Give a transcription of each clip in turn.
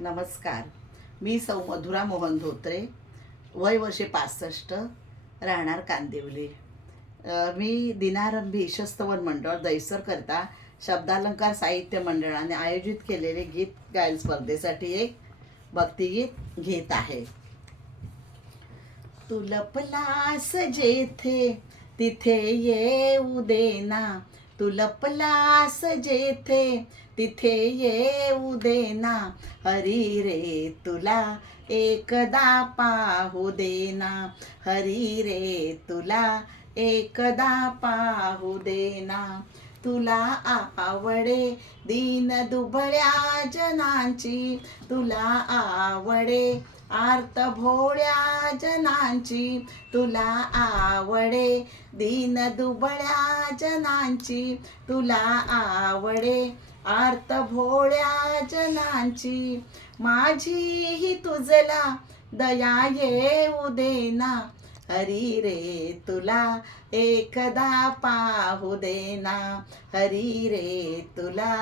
नमस्कार. मी सौ मधुरा मोहन धोत्रे वय वर्षे पासष्ट राहणार कांदिवली. मी दिनारंभी ईशस्तवन मंडळ दैसर करता शब्दालंकार साहित्य मंडळाने आयोजित केलेले गीत गायन स्पर्धेसाठी एक भक्तिगीत घेत आहे. तुलपलास जेथे तिथे येऊ देना तू लपलास जेथे तिथे येऊ देना हरी रे तुला एकदा पाहू देना हरी रे तुला एकदा पाहू देना तुला आवडे दीन दुबळ्या जनांची. तुला आवडे आर्त भोळ्या जनांची. तुला आवडे दीन दुबळ्या जनांची तुला आवडे आर्त भोळ्या जनांची. माझीही तुझला दया येऊ देना हरी रे तुला एकदा पाहू देना हरी रे तुला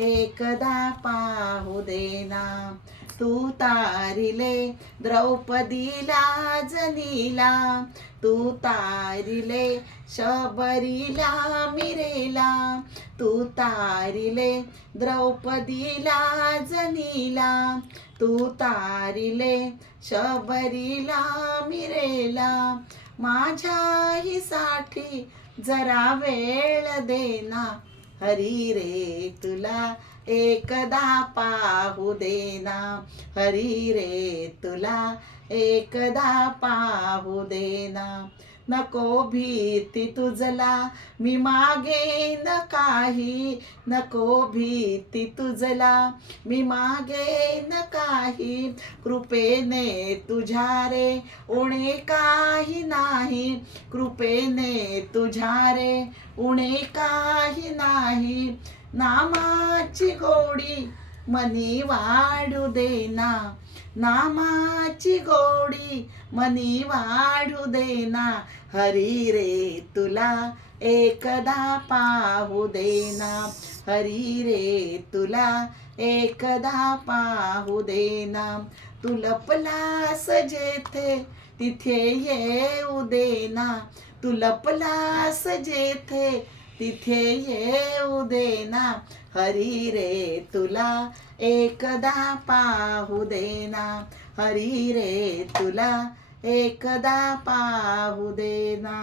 एकदा पाहू देना तू तारिले द्रौपदीला जनीला. तू तारिले शबरीला मिरेला. तू तारिले द्रौपदीला जनीला. तू तारिले शबरीला मिरेला. माझ्याही साठी जरा वेळ देना हरी रे तुला एकदा पाहू देना. हरी रे तुला एकदा पाहू देना. नको भीती तुझला. मी मागेन काही. नको भीती तुझला. मी मागेन काही. कृपेने तुझ्या रे उणे काही नाही. कृपेने तुझ्या रे उणे काही नाही. नामाची गोडी मनी वाढू देना नामाची गोडी मनी वाढू देना हरी रे तुला एकदा पाहू देना हरी रे तुला एकदा पाहू देना तू लपलास जेथे तिथे येऊ देना तू लपलास जेथे तिथे येऊ देना हरी रे तुला एकदा पाहू देना हरी रे तुला एकदा पाहू देना